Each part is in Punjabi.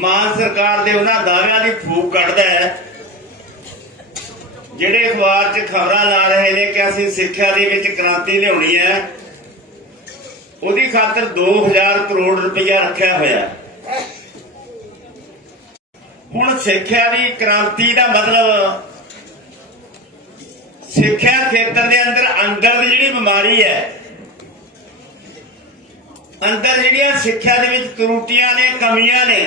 ਮਾਨ ਸਰਕਾਰ ਦੇ ਉਹਨਾਂ ਦਾਅਵਿਆਂ ਦੀ ਫੂਕ ਕੱਢਦਾ ਹੈ। ਜਿਹੜੇ ਅਖਬਾਰ 'ਚ ਖਬਰਾਂ ਲਾ ਰਹੇ ਨੇ ਕਿ ਅਸੀਂ ਸਿੱਖਿਆ ਦੇ ਵਿੱਚ ਕ੍ਰਾਂਤੀ ਲਿਆਉਣੀ ਹੈ, ਉਹਦੀ ਖਾਤਰ 2000 ਕਰੋੜ ਰੁਪਇਆ ਰੱਖਿਆ ਹੋਇਆ ਹੁਣ ਸਿੱਖਿਆ ਦੀ ਕ੍ਰਾਂਤੀ ਦਾ ਮਤਲਬ ਸਿੱਖਿਆ ਖੇਤਰ ਦੇ ਅੰਦਰ ਅੰਦਰ ਦੀ ਜਿਹੜੀ ਬਿਮਾਰੀ ਹੈ, ਅੰਦਰ ਜਿਹੜੀਆਂ ਸਿੱਖਿਆ ਦੇ ਵਿੱਚ ਤਰੁੱਟੀਆਂ ਨੇ, ਕਮੀਆਂ ਨੇ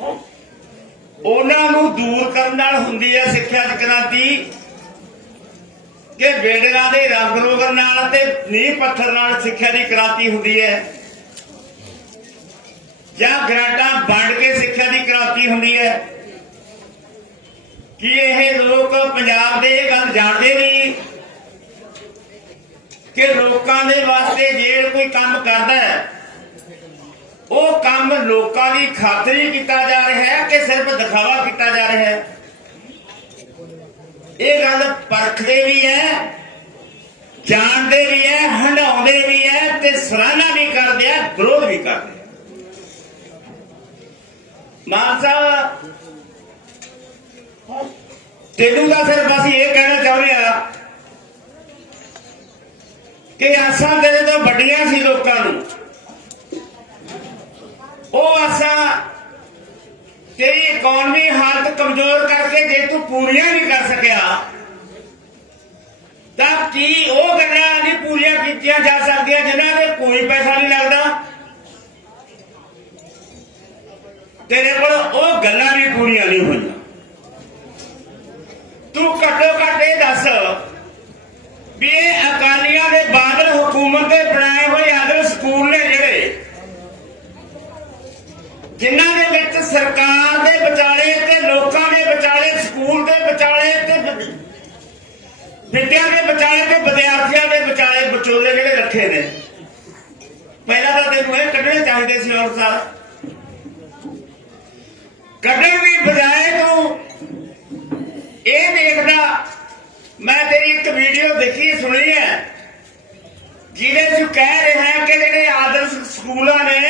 ਉਹਨਾਂ ਨੂੰ ਦੂਰ ਕਰਨ ਨਾਲ ਹੁੰਦੀ ਹੈ ਸਿੱਖਿਆ ਦੀ ਕ੍ਰਾਂਤੀ ਕਿ ਬੇੜਿਆਂ ਦੇ ਰੰਗ ਰੋਗਨ ਨਾਲ ਤੇ ਨੀਂਹ ਪੱਥਰ ਨਾਲ ਸਿੱਖਿਆ ਦੀ ਕ੍ਰਾਂਤੀ ਹੁੰਦੀ ਹੈ। ਜਾਂ ਗ੍ਰਾਂਟਾਂ ਵੰਡ ਕੇ ਸਿੱਖਿਆ ਦੀ ਕ੍ਰਾਂਤੀ ਹੁੰਦੀ ਹੈ। ਕੀ ਇਹ ਲੋਕ ਪੰਜਾਬ ਦੇ ਇਹ ਗੱਲ ਜਾਣਦੇ ਨਹੀਂ ਕਿ ਲੋਕਾਂ ਦੇ ਵਾਸਤੇ ਜੇ ਕੋਈ ਕੰਮ ਕਰਦਾ ਹੈ? ਉਹ ਕੰਮ ਲੋਕਾਂ ਦੀ ਖਾਤਰੀ ਕੀਤਾ ਜਾ ਰਿਹਾ ਹੈ ਕਿ ਸਿਰਫ ਦਿਖਾਵਾ ਕੀਤਾ ਜਾ ਰਿਹਾ ਹੈ? ਇਹ ਗੱਲ ਪਰਖਦੇ ਵੀ ਹੈ, ਜਾਣਦੇ ਵੀ ਹੈ ਹੰਡਾਉਂਦੇ ਵੀ ਹੈ ਤੇ ਸਰਾਹਨਾ ਵੀ ਕਰਦੇ ਆ, ਵਿਰੋਧ ਵੀ ਕਰਦੇ ਆ। ਮਾਨ ਸਾਹਿਬ, ਤੈਨੂੰ ਦਾ ਸਿਰਫ ਅਸੀਂ ਇਹ ਕਹਿਣਾ ਚਾਹੁੰਦੇ ਆ ਕਿ ਆਸਾਂ ਤੇਰੇ ਤੋਂ ਵੱਡੀਆਂ ਸੀ ਲੋਕਾਂ ਨੂੰ ਉਹ ਆਸਾਂ ਤੇਰੀ ਇਕਨੋਮੀ ਹਾਲਤ ਕਮਜ਼ੋਰ ਕਰਕੇ ਜੇ ਤੂੰ ਪੂਰੀਆਂ ਨਹੀਂ ਕਰ ਸਕਿਆ, ਤਾਂ ਕੀ ਉਹ ਗੱਲਾਂ ਨਹੀਂ ਪੂਰੀਆਂ ਕੀਤੀਆਂ ਜਾ ਸਕਦੀਆਂ ਜਿਨ੍ਹਾਂ ਦੇ ਕੋਈ ਪੈਸਾ ਨਹੀਂ ਲੱਗਦਾ? ਤੇਰੇ ਕੋਲ ਉਹ ਗੱਲਾਂ ਵੀ ਪੂਰੀਆਂ ਨਹੀਂ ਹੋਈਆਂ। ਤੂੰ ਘੱਟੋ ਘੱਟ ਇਹ ਦੱਸ ਵੀ ਇਹ ਅਕਾਲੀਆਂ ਦੇ ਬਾਦਲ ਹਕੂਮਤ ਦੇ ਬਣਾਏ ਹੋਏ ਆਦਰ ਸਕੂਲ ਨੇ ਜਿਹੜੇ, ਜਿਨ੍ਹਾਂ ਸਰਕਾਰ ਦੇ ਵਿਚਾਲੇ ਤੇ ਲੋਕਾਂ ਦੇ ਵਿਚਾਲੇ, ਸਕੂਲ ਦੇ ਵਿਚਾਲੇ ਤੇ ਵਿਦਿਆ ਦੇ ਵਿਚਾਲੇ ਤੇ ਵਿਦਿਆਰਥੀਆਂ ਦੇ ਵਿਚਾਲੇ ਵਿਚੋਲੇ ਜਿਹੜੇ ਰੱਖੇ ਨੇ। ਪਹਿਲਾਂ ਤਾਂ ਤੈਨੂੰ ਇਹ ਕੱਢਣੇ ਚਾਹੀਦੇ ਸੀ ਔਰ ਸਾਰ ਕੱਢਣ ਦੀ ਬਜਾਏ ਤੂੰ ਇਹ ਦੇਖਦਾ, ਮੈਂ ਤੇਰੀ ਇੱਕ ਵੀਡੀਓ ਦੇਖੀ, ਸੁਣੀ ਹੈ। ਜਿਹਦੇ ਚ ਕਹਿ ਰਿਹਾ ਕਿ ਜਿਹੜੇ ਆਦਰਸ਼ ਸਕੂਲਾਂ ਨੇ,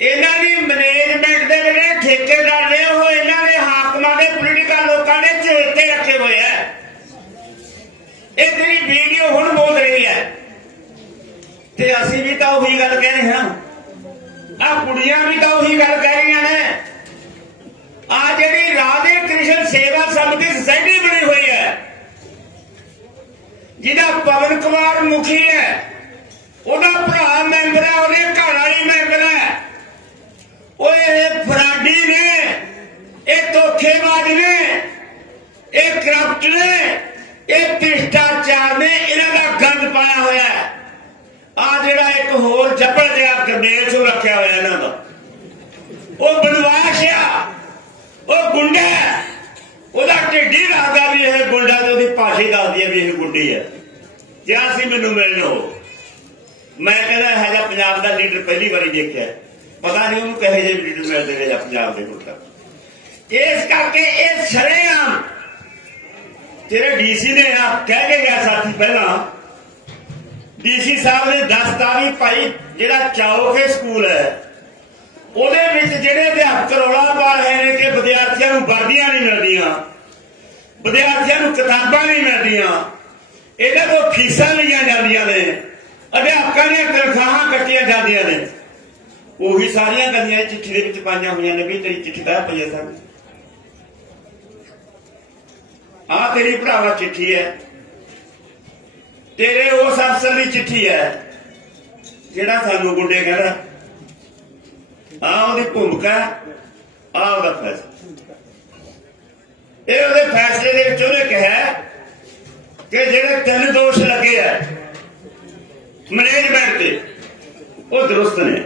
ਇਹਨਾਂ ਦੀ ਮੈਨੇਜ ਦੇ ਜਿਹੜੇ ਠੇਕੇਦਾਰ ਨੇ ਉਹ ਇਹਨਾਂ ਦੇ ਹਾਕਮਾਂ ਦੇ ਪੋਲੀਟੀਕਲ ਲੋਕਾਂ ਨੇ ਝੇਤੇ ਰੱਖੇ ਹੋਏ ਆ ਇਹ ਤੇਰੀ ਵੀਡੀਓ ਹੁਣ ਬੋਲ ਰਹੀ ਹੈ ਤਾਂ ਉਹੀ ਗੱਲ ਕਹਿ ਰਹੇ ਹਾਂ। ਆ ਕੁੜੀਆਂ ਵੀ ਤਾਂ ਉਹੀ ਗੱਲ ਕਹਿ ਰਹੀਆਂ ਨੇ। ਆ ਜਿਹੜੀ ਰਾਧੇ ਕ੍ਰਿਸ਼ਨ ਸੇਵਾ ਸਮਿਤੀ ਸੁਸਾਇਟੀ ਬਣੀ ਹੋਈ ਹੈ, ਜਿਹਦਾ ਪਵਨ ਕੁਮਾਰ ਮੁਖੀ ਹੈ, ਉਹਦਾ ਭਰਾ ਮੈਂਬਰ ਹੈ, ਉਹਦੇ ਘਰ ਵਾਲੀ ਮੈਂਬਰ ਹੈ। ਓਏ ਇਹ ਫਰਾਡੀ ਨੇ, ਇਹ ਧੋਖੇਬਾਜ਼ ਨੇ, ਇਹ ਕਰਪਟ ਨੇ, ਇਹ ਭ੍ਰਿਸ਼ਟਾਚਾਰ ਨੇ, ਇਹਨਾਂ ਦਾ ਗੰਦ ਪਾਇਆ ਹੋਇਆ ਹੈ। ਆ ਜਿਹੜਾ ਇੱਕ ਹੋਰ ਜੱਬਲ ਜਿਹਾ ਗਰਨੇਲ ਸੋ ਰੱਖਿਆ ਹੋਇਆ ਇਹਨਾਂ ਦਾ। ਉਹ ਬਨਵਾਸ ਆ। ਉਹ ਗੁੰਡਾ ਉਹਦਾ ਢਿੱਡੀ ਲੱਗਦਾ ਵੀ ਇਹ ਗੁੰਡਾ ਤੇ ਉਹਦੀ ਭਾਸ਼ਾ ਹੀ ਦੱਸਦੀ ਹੈ ਵੀ ਇਹ ਗੁੰਡੀ ਹੈ। ਜੇ ਅਸੀਂ ਮੈਨੂੰ ਮਿਲਣ ਹੋ। ਮੈਂ ਕਹਿੰਦਾ ਇਹ ਜਿਹਾ ਪੰਜਾਬ ਦਾ ਲੀਡਰ ਪਹਿਲੀ ਵਾਰੀ ਦੇਖਿਆ। ਪਤਾ ਨਹੀਂ ਉਹਨੂੰ ਕਹੇ ਜਿਹੇ ਲੀਡਰ ਮਿਲਦੇ ਨੇ ਜਾਂ ਪੰਜਾਬ ਦੇ ਹੁਣ ਇਸ ਕਰਕੇ ਇਹ ਸ਼ਰੇਆਮ ਤੇਰੇ ਡੀਸੀ ਨੇ ਆ ਕਹਿ ਕੇ ਗਿਆ ਸਾਥੀ ਪਹਿਲਾਂ। ਡੀਸੀ ਸਾਹਿਬ ਨੇ ਦੱਸਤਾ ਵੀ ਭਾਈ ਜਿਹੜਾ ਚਾਓਕੇ ਸਕੂਲ ਹੈ। ਉਹਦੇ ਵਿੱਚ ਜਿਹੜੇ ਅਧਿਆਪਕ ਰੌਲਾ ਪਾ ਰਹੇ ਨੇ ਕਿ ਵਿਦਿਆਰਥੀਆਂ ਨੂੰ ਵਰਦੀਆਂ ਨਹੀਂ ਮਿਲਦੀਆਂ, ਵਿਦਿਆਰਥੀਆਂ ਨੂੰ ਕਿਤਾਬਾਂ ਨਹੀਂ ਮਿਲਦੀਆਂ, ਇਹਨਾਂ ਤੋਂ ਫੀਸਾਂ ਲਈਆਂ ਜਾਂਦੀਆਂ ਨੇ, ਅਧਿਆਪਕਾਂ ਦੀਆਂ ਤਨਖਾਹਾਂ ਕੱਟੀਆਂ ਜਾਂਦੀਆਂ ਨੇ। ਉਹੀ ਸਾਰੀਆਂ ਗੱਲਾਂ ਇਹ ਚਿੱਠੀ ਦੇ ਵਿੱਚ ਪਾਈਆਂ ਹੋਈਆਂ ਨੇ ਵੀ ਤੇਰੀ ਚਿੱਠੀ ਦਾ ਪਈਆ ਸਰ ਆ ਤੇਰੀ ਭਰਾਵਾ ਚਿੱਠੀ ਹੈ। ਤੇਰੇ ਉਸ ਅਫਸਰ ਦੀ ਚਿੱਠੀ ਹੈ। ਜਿਹੜਾ ਸਾਨੂੰ ਗੁੰਡੇ ਕਹਿੰਦਾ, ਆ ਉਹਦੀ ਭੂਮਿਕਾ ਆ ਉਹਦਾ ਫੈਸਲਾ ਇਹ ਉਹਦੇ ਫੈਸਲੇ ਦੇ ਵਿੱਚ ਉਹਨੇ ਕਿਹਾ ਕਿ ਜਿਹੜੇ ਤਿੰਨ ਦੋਸ਼ ਲੱਗੇ ਆ ਮੈਨੇਜਮੈਂਟ ਤੇ, ਉਹ ਦਰੁਸਤ ਨੇ।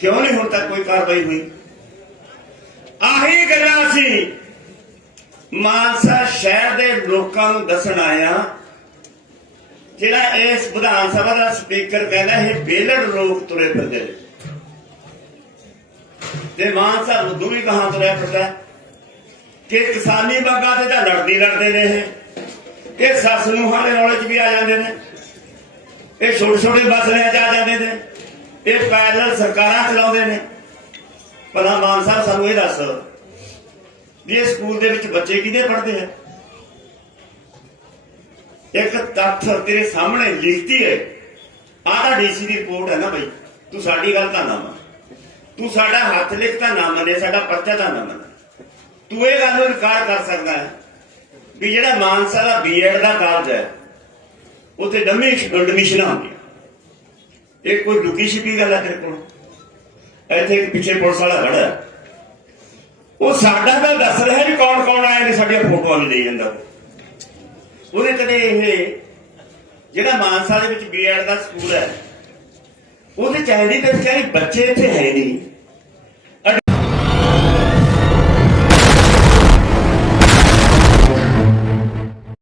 ਕਿਉਂ ਨਹੀਂ ਹੁਣ ਤੱਕ ਕੋਈ ਕਾਰਵਾਈ ਹੋਈ? ਆਹੀ ਗੱਲਾਂ ਅਸੀਂ ਮਾਨਸਾ ਸ਼ਹਿਰ ਦੇ ਲੋਕਾਂ ਨੂੰ ਦੱਸਣ ਆਇਆ ਜਿਹੜਾ ਇਸ ਵਿਧਾਨ ਸਭਾ ਦਾ ਸਪੀਕਰ ਕਹਿੰਦਾ ਇਹ ਬੇਲੜ ਲੋਕ ਤੁਰੇ ਫਿਰਦੇ ਨੇ। ਤੇ ਮਾਨ ਸਾਹਿਬ ਉਦੋਂ ਵੀ ਕਹਾਂ ਤੁਰਿਆ ਫਿਰਦਾ ਕਿ ਕਿਸਾਨੀ ਬਾਗਾਂ ਤੇ ਤਾਂ ਲੜਦੀ ਲੜਦੇ ਨੇ ਇਹ ਇਹ ਸੱਸ ਨੂੰ ਦੇ ਰੌਲੇ 'ਚ ਵੀ ਆ ਜਾਂਦੇ ਨੇ, ਇਹ ਛੋਟੇ ਛੋਟੇ ਮਸਲਿਆਂ 'ਚ ਆ ਜਾਂਦੇ ਨੇ, ਇਹ ਪੈਰਲਲ ਸਰਕਾਰਾਂ ਚਲਾਉਂਦੇ ਨੇ। ਭਲਾ ਮਾਨ ਸਾਹਿਬ, ਸਾਨੂੰ ਇਹ ਦੱਸ ਵੀ ਇਹ ਸਕੂਲ ਦੇ ਵਿੱਚ ਬੱਚੇ ਕਿਹਦੇ ਪੜ੍ਹਦੇ ਆ? ਇੱਕ ਤੱਥ ਤੇਰੇ ਸਾਹਮਣੇ ਲਿਖਤੀ ਹੈ। ਆਹ ਤਾਂ ਡੀਸੀ ਦੀ ਰਿਪੋਰਟ ਹੈ ਨਾ ਬਈ। ਤੂੰ ਸਾਡੀ ਗੱਲ ਤਾਂ ਨਾ ਮੰਨ। ਤੂੰ ਸਾਡਾ ਹੱਥ ਲਿਖ ਤਾਂ ਨਾ ਮੰਨੇ, ਸਾਡਾ ਪਰਚਾ ਤਾਂ ਨਾ ਮੰਨ। ਤੂੰ ਇਹ ਗੱਲ ਨੂੰ ਇਨਕਾਰ ਕਰ ਸਕਦਾ ਹੈ ਵੀ ਜਿਹੜਾ ਮਾਨਸਾ ਦਾ ਬੀਐਡ ਦਾ ਕਾਲਜ ਹੈ, ਉੱਥੇ ਡੰਮੀ ਐਡਮਿਸ਼ਨਾਂ ਹੁੰਦੀਆਂ ਇਹ ਕੋਈ ਲੁਕੀ ਛਿਪੀ ਗੱਲ ਹੈ ਤੇਰੇ ਕੋਲ? ਇੱਥੇ ਇੱਕ ਪਿੱਛੇ ਪੁਲਿਸ ਵਾਲਾ ਖੜਾ ਹੈ। ਉਹ ਸਾਡਾ ਤਾਂ ਦੱਸ ਰਿਹਾ ਵੀ ਕੌਣ ਕੌਣ ਆਇਆ ਨੇ, ਸਾਡੀਆਂ ਫੋਟੋਆਂ ਵੀ ਦੇ ਜਾਂਦਾ। ਉਹਨੇ ਕਦੇ ਇਹ, ਜਿਹੜਾ ਮਾਨਸਾ ਦੇ ਵਿੱਚ ਬੀਐਡ ਦਾ ਸਕੂਲ ਹੈ, ਉਹਦੇ ਚਾਹੀਦੀ ਤੇ ਕਹਿੰਦੀ ਬੱਚੇ ਇੱਥੇ ਹੈ ਨਹੀਂ।